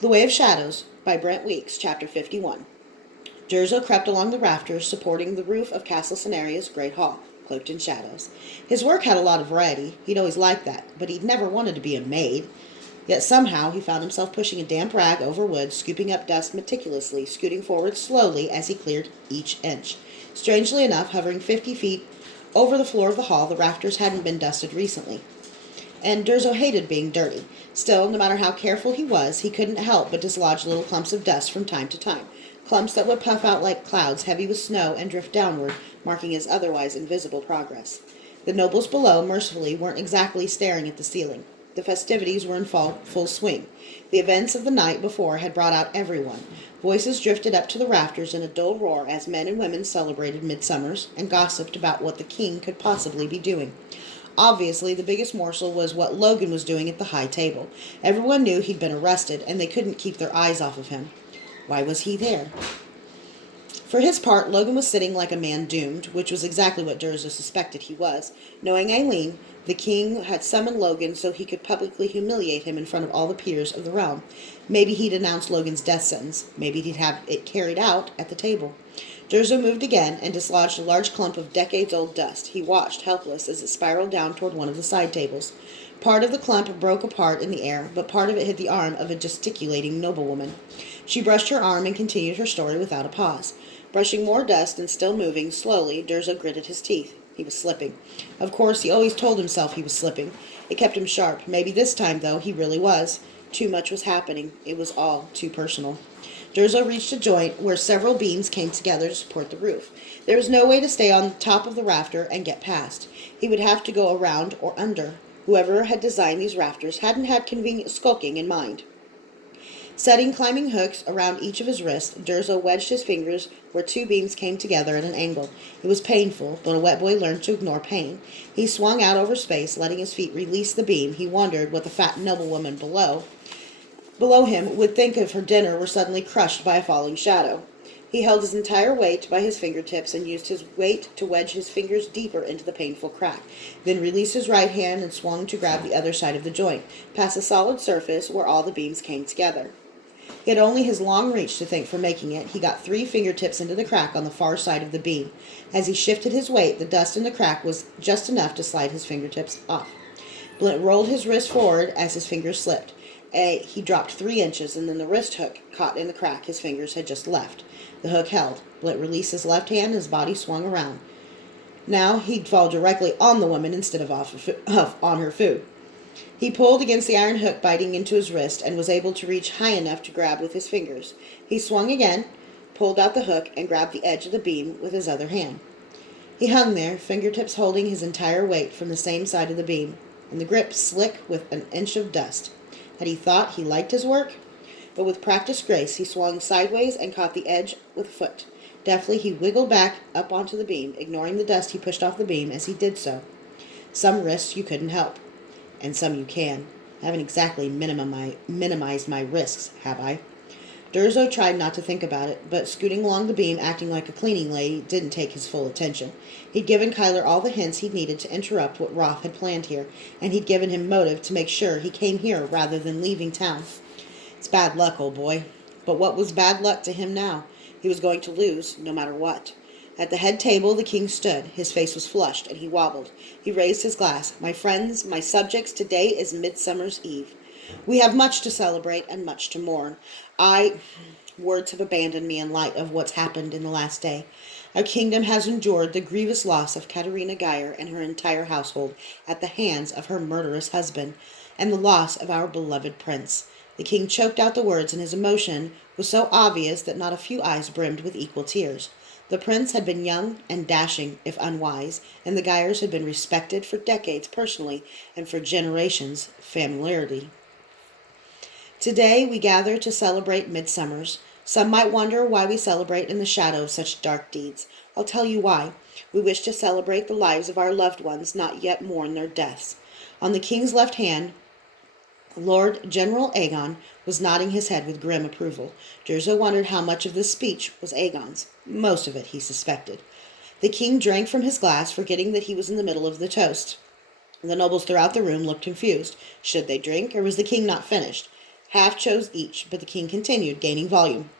The Way of Shadows by Brent Weeks, Chapter 51. Durzo crept along the rafters supporting the roof of Castle Cenaria's great hall, cloaked in shadows. His work had a lot of variety. He'd always liked that, but he'd never wanted to be a maid. Yet somehow he found himself pushing a damp rag over wood, scooping up dust meticulously, scooting forward slowly as he cleared each inch. Strangely enough, hovering 50 feet over the floor of the hall, the rafters hadn't been dusted recently. And Durzo hated being dirty. Still, no matter how careful he was, he couldn't help but dislodge little clumps of dust from time to time, clumps that would puff out like clouds heavy with snow and drift downward, marking his otherwise invisible progress. The nobles below, mercifully, weren't exactly staring at the ceiling. The festivities were in full swing. The events of the night before had brought out everyone. Voices drifted up to the rafters in a dull roar as men and women celebrated midsummers and gossiped about what the king could possibly be doing. Obviously, the biggest morsel was what Logan was doing at the high table. Everyone knew he'd been arrested, and they couldn't keep their eyes off of him. Why was he there? For his part, Logan was sitting like a man doomed, which was exactly what Durzo suspected he was. Knowing Aileen, the king had summoned Logan so he could publicly humiliate him in front of all the peers of the realm. Maybe he'd announce Logan's death sentence. Maybe he'd have it carried out at the table. Durzo moved again and dislodged a large clump of decades-old dust. He watched, helpless, as it spiraled down toward one of the side tables. Part of the clump broke apart in the air, but part of it hit the arm of a gesticulating noblewoman. She brushed her arm and continued her story without a pause. Brushing more dust and still moving, slowly, Durzo gritted his teeth. He was slipping. Of course, he always told himself he was slipping. It kept him sharp. Maybe this time, though, he really was. Too much was happening. It was all too personal. Durzo reached a joint where several beams came together to support the roof. There was no way to stay on top of the rafter and get past. He would have to go around or under. Whoever had designed these rafters hadn't had convenient skulking in mind. Setting climbing hooks around each of his wrists, Durzo wedged his fingers where two beams came together at an angle. It was painful, but a wet boy learned to ignore pain. He swung out over space, letting his feet release the beam. He wondered what the fat noblewoman below him would think if her dinner were suddenly crushed by a falling shadow. He held his entire weight by his fingertips and used his weight to wedge his fingers deeper into the painful crack, then released his right hand and swung to grab the other side of the joint, past a solid surface where all the beams came together. He had only his long reach to thank for making it. He got 3 fingertips into the crack on the far side of the beam. As he shifted his weight, the dust in the crack was just enough to slide his fingertips off. Brent rolled his wrist forward as his fingers slipped. He dropped 3 inches, and then the wrist hook caught in the crack his fingers had just left. The hook held. Brent released his left hand, and his body swung around. Now he'd fall directly on the woman instead of on her food. He pulled against the iron hook biting into his wrist and was able to reach high enough to grab with his fingers. He swung again, pulled out the hook, and grabbed the edge of the beam with his other hand. He hung there, fingertips holding his entire weight from the same side of the beam, and the grip slick with an inch of dust. Had he thought he liked his work? But with practiced grace, he swung sideways and caught the edge with a foot. Deftly, he wiggled back up onto the beam, ignoring the dust he pushed off the beam as he did so. Some risks you couldn't help, and some you can. I haven't exactly minimized my risks, have I? Durzo tried not to think about it, but scooting along the beam, acting like a cleaning lady, didn't take his full attention. He'd given Kyler all the hints he'd needed to interrupt what Roth had planned here, and he'd given him motive to make sure he came here rather than leaving town. It's bad luck, old boy. But what was bad luck to him now? He was going to lose, no matter what. At the head table, the king stood. His face was flushed, and he wobbled. He raised his glass. My friends, my subjects, today is Midsummer's Eve. We have much to celebrate and much to mourn. Words have abandoned me in light of what's happened in the last day. Our kingdom has endured the grievous loss of Katerina Geyer and her entire household at the hands of her murderous husband, and the loss of our beloved prince. The king choked out the words, and his emotion was so obvious that not a few eyes brimmed with equal tears. The prince had been young and dashing, if unwise, and the Geyers had been respected for decades personally and for generations familiarly. Today we gather to celebrate midsummers. Some might wonder why we celebrate in the shadow of such dark deeds. I'll tell you why. We wish to celebrate the lives of our loved ones, not yet mourn their deaths. On the king's left hand, Lord General Aegon was nodding his head with grim approval. Durzo wondered how much of this speech was Aegon's. Most of it, he suspected. The king drank from his glass, forgetting that he was in the middle of the toast. The nobles throughout the room looked confused. Should they drink, or was the king not finished? Half chose each, but the king continued, gaining volume.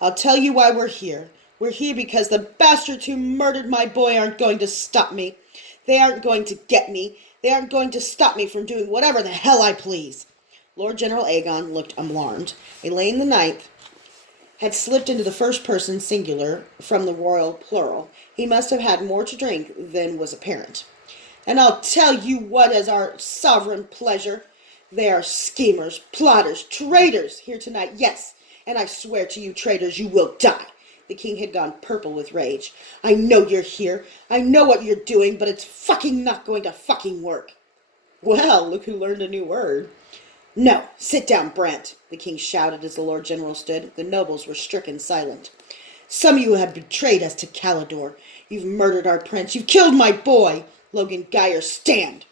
I'll tell you why we're here. We're here because the bastards who murdered my boy aren't going to stop me. They aren't going to get me. They aren't going to stop me from doing whatever the hell I please. Lord General Aegon looked alarmed. Elaine the Ninth had slipped into the first person singular from the royal plural. He must have had more to drink than was apparent. And I'll tell you what is our sovereign pleasure. They are schemers, plotters, traitors here tonight, yes, and I swear to you traitors you will die. The king had gone purple with rage. I know you're here. I know what you're doing, but it's fucking not going to fucking work. Well, look who learned a new word. No, sit down, Brent, the king shouted as the Lord General stood. The nobles were stricken silent. Some of you have betrayed us to Calidor. You've murdered our prince. You've killed my boy. Logan Geyer, stand.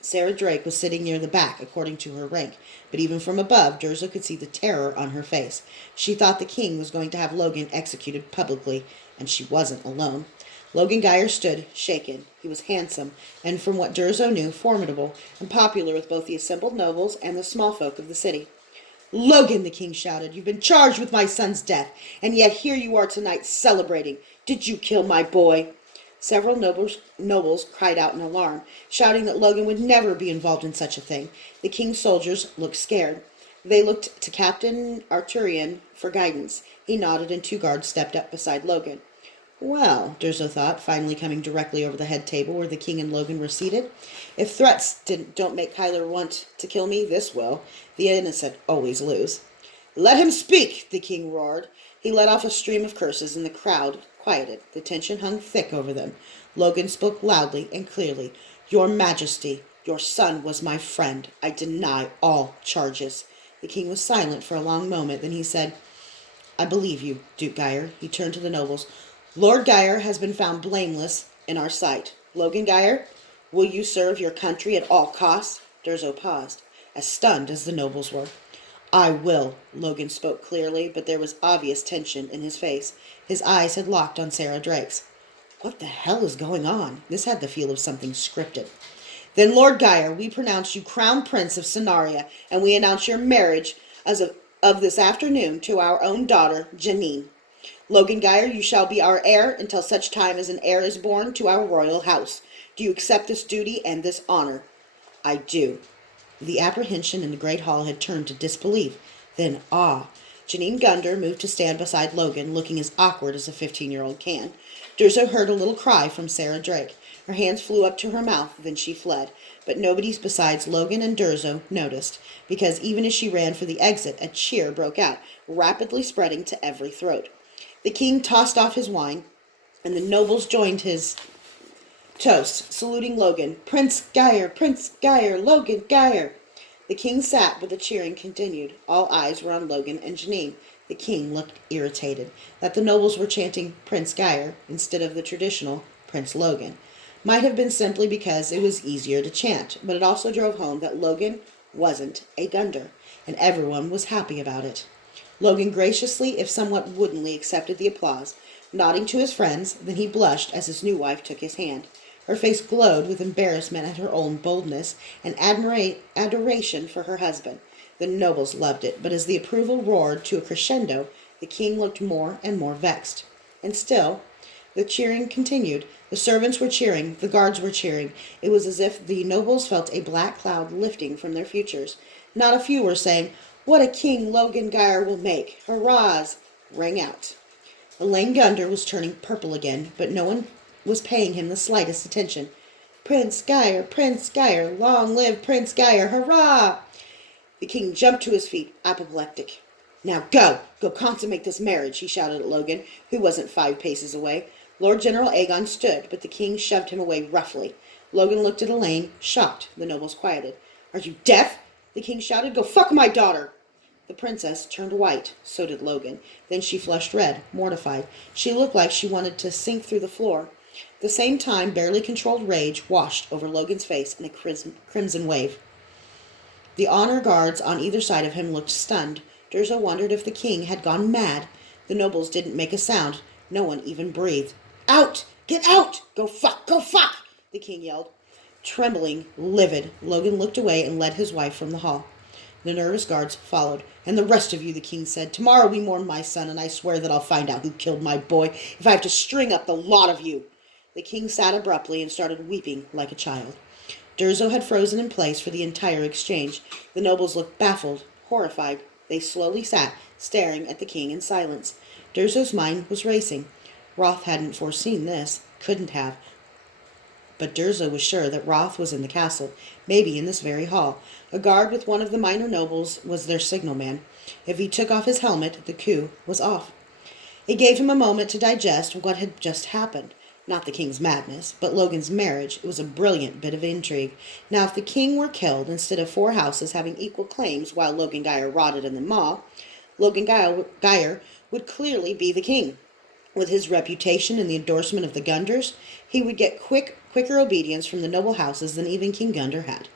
Sarah Drake was sitting near the back, according to her rank, but even from above, Durzo could see the terror on her face. She thought the king was going to have Logan executed publicly, and she wasn't alone. Logan Geyer stood, shaken. He was handsome, and from what Durzo knew, formidable, and popular with both the assembled nobles and the small folk of the city. Logan, the king shouted, you've been charged with my son's death, and yet here you are tonight celebrating. Did you kill my boy? Several nobles cried out in alarm, shouting that Logan would never be involved in such a thing. The king's soldiers looked scared. They looked to Captain Arturian for guidance. He nodded, and 2 guards stepped up beside Logan. Well, Durzo thought, finally coming directly over the head table where the king and Logan were seated. If threats don't make Kyler want to kill me, this will. The innocent always lose. Let him speak, the king roared. He let off a stream of curses, and the crowd quieted. The tension hung thick over them. Logan spoke loudly and clearly. Your Majesty, your son was my friend. I deny all charges. The king was silent for a long moment. Then he said, I believe you, Duke Geyer. He turned to the nobles. Lord Geyer has been found blameless in our sight. Logan Geyer, will you serve your country at all costs? Durzo paused, as stunned as the nobles were. I will, Logan spoke clearly, but there was obvious tension in his face. His eyes had locked on Sarah Drake's. What the hell is going on? This had the feel of something scripted. Then, Lord Geyer, we pronounce you Crown Prince of Cenaria, and we announce your marriage as of this afternoon to our own daughter, Janine. Logan Geyer, you shall be our heir until such time as an heir is born to our royal house. Do you accept this duty and this honor? I do. The apprehension in the great hall had turned to disbelief, then awe. Janine Gunder moved to stand beside Logan, looking as awkward as a 15-year-old can. Durzo heard a little cry from Sarah Drake. Her hands flew up to her mouth, then she fled. But nobody besides Logan and Durzo noticed, because even as she ran for the exit, a cheer broke out, rapidly spreading to every throat. The king tossed off his wine, and the nobles joined his toast, saluting Logan. Prince Geyer, Logan Geyer. The king sat, but the cheering continued. All eyes were on Logan and Janine. The king looked irritated that the nobles were chanting Prince Geyer instead of the traditional Prince Logan. Might have been simply because it was easier to chant, but it also drove home that Logan wasn't a Gunder, and everyone was happy about it. Logan graciously, if somewhat woodenly, accepted the applause, nodding to his friends. Then he blushed as his new wife took his hand. Her face glowed with embarrassment at her own boldness and adoration for her husband. The nobles loved it, but as the approval roared to a crescendo, the king looked more and more vexed. And still, the cheering continued. The servants were cheering, the guards were cheering. It was as if the nobles felt a black cloud lifting from their futures. Not a few were saying, what a king Logan Geyer will make. Hurrahs rang out. Elaine Gunder was turning purple again, but no one was paying him the slightest attention. Prince Geyer, long live Prince Geyer, hurrah! The king jumped to his feet, apoplectic. Now go consummate this marriage, he shouted at Logan, who wasn't 5 paces away. Lord General Aegon stood, but the king shoved him away roughly. Logan looked at Elaine, shocked. The nobles quieted. Are you deaf? The king shouted. Go fuck my daughter! The princess turned white. So did Logan. Then she flushed red, mortified. She looked like she wanted to sink through the floor. At the same time, barely controlled rage washed over Logan's face in a crimson wave. The honor guards on either side of him looked stunned. Durzo wondered if the king had gone mad. The nobles didn't make a sound. No one even breathed. Out! Get out! Go fuck! Go fuck! The king yelled. Trembling, livid, Logan looked away and led his wife from the hall. The nervous guards followed. "And the rest of you," the king said. "Tomorrow we mourn my son, and I swear that I'll find out who killed my boy if I have to string up the lot of you." The king sat abruptly and started weeping like a child. Durzo had frozen in place for the entire exchange. The nobles looked baffled, horrified. They slowly sat, staring at the king in silence. Durzo's mind was racing. Roth hadn't foreseen this, couldn't have. But Durzo was sure that Roth was in the castle, maybe in this very hall. A guard with one of the minor nobles was their signalman. If he took off his helmet, the coup was off. It gave him a moment to digest what had just happened. Not the king's madness, but Logan's marriage. It was a brilliant bit of intrigue. Now, if the king were killed, instead of 4 houses having equal claims while Logan Geyer rotted in the maw, Logan Geyer would clearly be the king. With his reputation and the endorsement of the Gunders, he would get quicker obedience from the noble houses than even King Gunder had.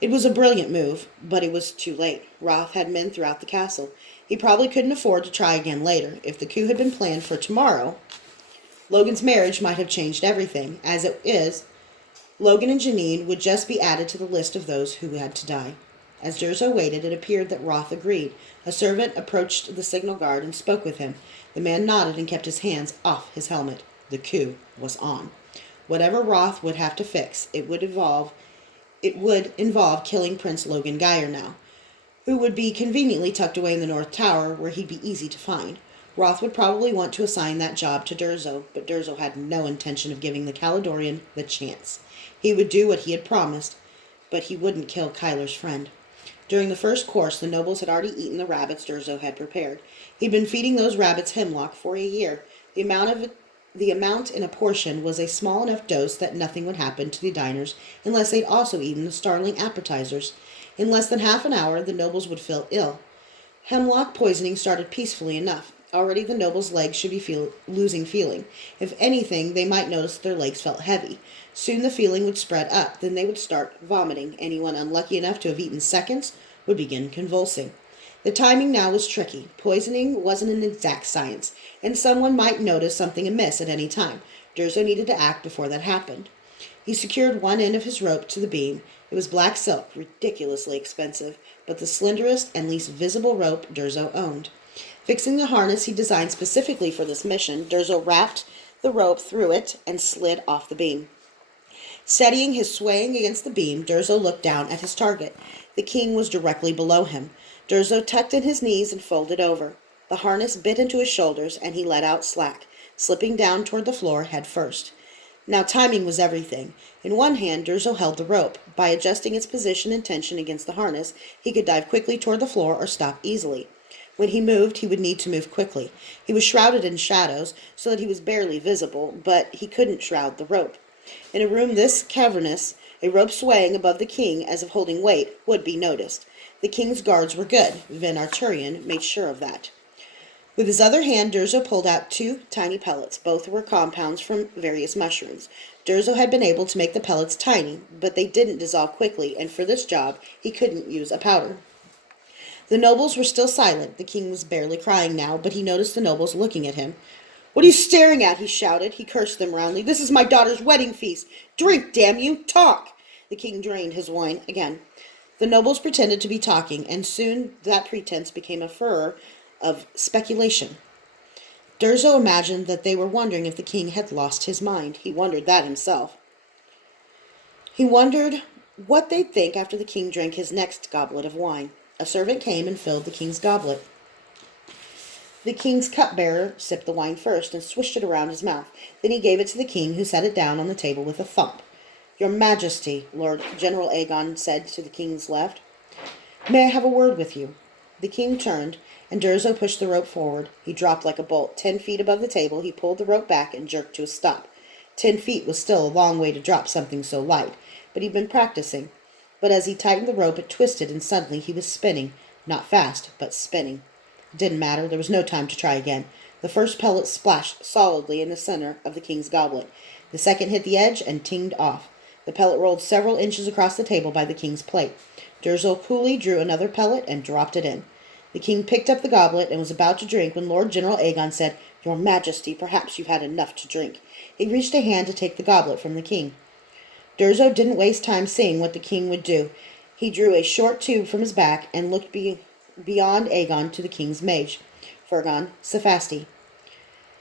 It was a brilliant move, but it was too late. Roth had men throughout the castle. He probably couldn't afford to try again later. If the coup had been planned for tomorrow, Logan's marriage might have changed everything. As it is, Logan and Janine would just be added to the list of those who had to die. As Durzo waited, it appeared that Roth agreed. A servant approached the signal guard and spoke with him. The man nodded and kept his hands off his helmet. The coup was on. Whatever Roth would have to fix, it would involve killing Prince Logan Geyer now, who would be conveniently tucked away in the North Tower where he'd be easy to find. Roth would probably want to assign that job to Durzo, but Durzo had no intention of giving the Caledonian the chance. He would do what he had promised, but he wouldn't kill Kyler's friend. During the first course, the nobles had already eaten the rabbits Durzo had prepared. He'd been feeding those rabbits hemlock for a year. The amount in a portion was a small enough dose that nothing would happen to the diners unless they'd also eaten the startling appetizers. In less than half an hour, the nobles would feel ill. Hemlock poisoning started peacefully enough. Already the nobles' legs should be losing feeling. If anything, they might notice their legs felt heavy. Soon the feeling would spread up. Then they would start vomiting. Anyone unlucky enough to have eaten seconds would begin convulsing. The timing now was tricky. Poisoning wasn't an exact science, and someone might notice something amiss at any time. Durzo needed to act before that happened. He secured one end of his rope to the beam. It was black silk, ridiculously expensive, but the slenderest and least visible rope Durzo owned. Fixing the harness he designed specifically for this mission, Durzo wrapped the rope through it and slid off the beam. Steadying his swaying against the beam, Durzo looked down at his target. The king was directly below him. Durzo tucked in his knees and folded over. The harness bit into his shoulders, and he let out slack, slipping down toward the floor head first. Now timing was everything. In one hand, Durzo held the rope. By adjusting its position and tension against the harness, he could dive quickly toward the floor or stop easily. When he moved, he would need to move quickly. He was shrouded in shadows, so that he was barely visible, but he couldn't shroud the rope. In a room this cavernous, a rope swaying above the king as if holding weight would be noticed. The king's guards were good. Van Arturian made sure of that. With his other hand, Durzo pulled out 2 tiny pellets. Both were compounds from various mushrooms. Durzo had been able to make the pellets tiny, but they didn't dissolve quickly, and for this job, he couldn't use a powder. The nobles were still silent. The king was barely crying now, but he noticed the nobles looking at him. "What are you staring at?" he shouted. He cursed them roundly. "This is my daughter's wedding feast. Drink, damn you! Talk!" The king drained his wine again. The nobles pretended to be talking, and soon that pretense became a furor of speculation. Durzo imagined that they were wondering if the king had lost his mind. He wondered that himself. He wondered what they'd think after the king drank his next goblet of wine. A servant came and filled the king's goblet. The king's cupbearer sipped the wine first and swished it around his mouth. Then he gave it to the king, who set it down on the table with a thump. "Your Majesty," Lord General Aegon said to the king's left, "may I have a word with you?" The king turned, and Durzo pushed the rope forward. He dropped like a bolt. 10 feet above the table, he pulled the rope back and jerked to a stop. 10 feet was still a long way to drop something so light, but he'd been practicing. But as he tightened the rope, it twisted, and suddenly he was spinning. Not fast, but spinning. It didn't matter. There was no time to try again. The first pellet splashed solidly in the center of the king's goblet. The second hit the edge and tinged off. The pellet rolled several inches across the table by the king's plate. Durzo coolly drew another pellet and dropped it in. The king picked up the goblet and was about to drink when Lord General Aegon said, "Your Majesty, perhaps you've had enough to drink." He reached a hand to take the goblet from the king. Durzo didn't waste time seeing what the king would do. He drew a short tube from his back and looked beyond Aegon to the king's mage, Fergon Cephasti.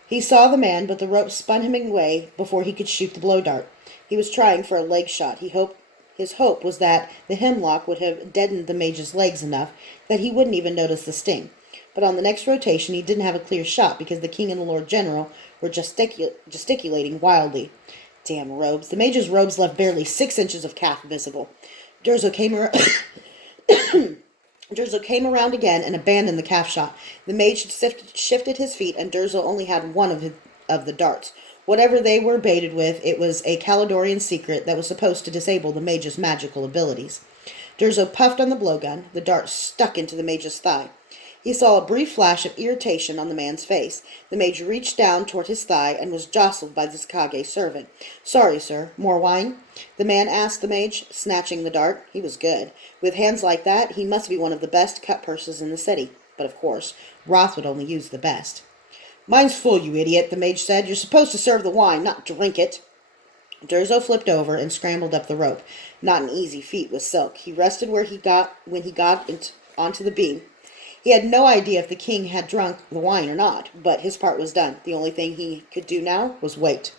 He saw the man, but the rope spun him away before he could shoot the blow dart. He was trying for a leg shot. His hope was that the hemlock would have deadened the mage's legs enough that he wouldn't even notice the sting. But on the next rotation, he didn't have a clear shot because the king and the Lord General were gesticulating wildly. Damn robes. The mage's robes left barely 6 inches of calf visible. Durzo came around. Durzo came around again and abandoned the calf shot. The mage shifted his feet, and Durzo only had one of the darts. Whatever they were baited with, it was a Caledonian secret that was supposed to disable the mage's magical abilities. Durzo puffed on the blowgun. The dart stuck into the mage's thigh. He saw a brief flash of irritation on the man's face. The mage reached down toward his thigh and was jostled by the Tsukage servant. "Sorry, sir. More wine?" the man asked the mage, snatching the dart. He was good. With hands like that, he must be one of the best cut purses in the city. But of course, Roth would only use the best. "Mine's full, you idiot," the mage said. "You're supposed to serve the wine, not drink it." Durzo flipped over and scrambled up the rope. Not an easy feat with silk. He rested when he got onto the beam. He had no idea if the king had drunk the wine or not, but his part was done. The only thing he could do now was wait.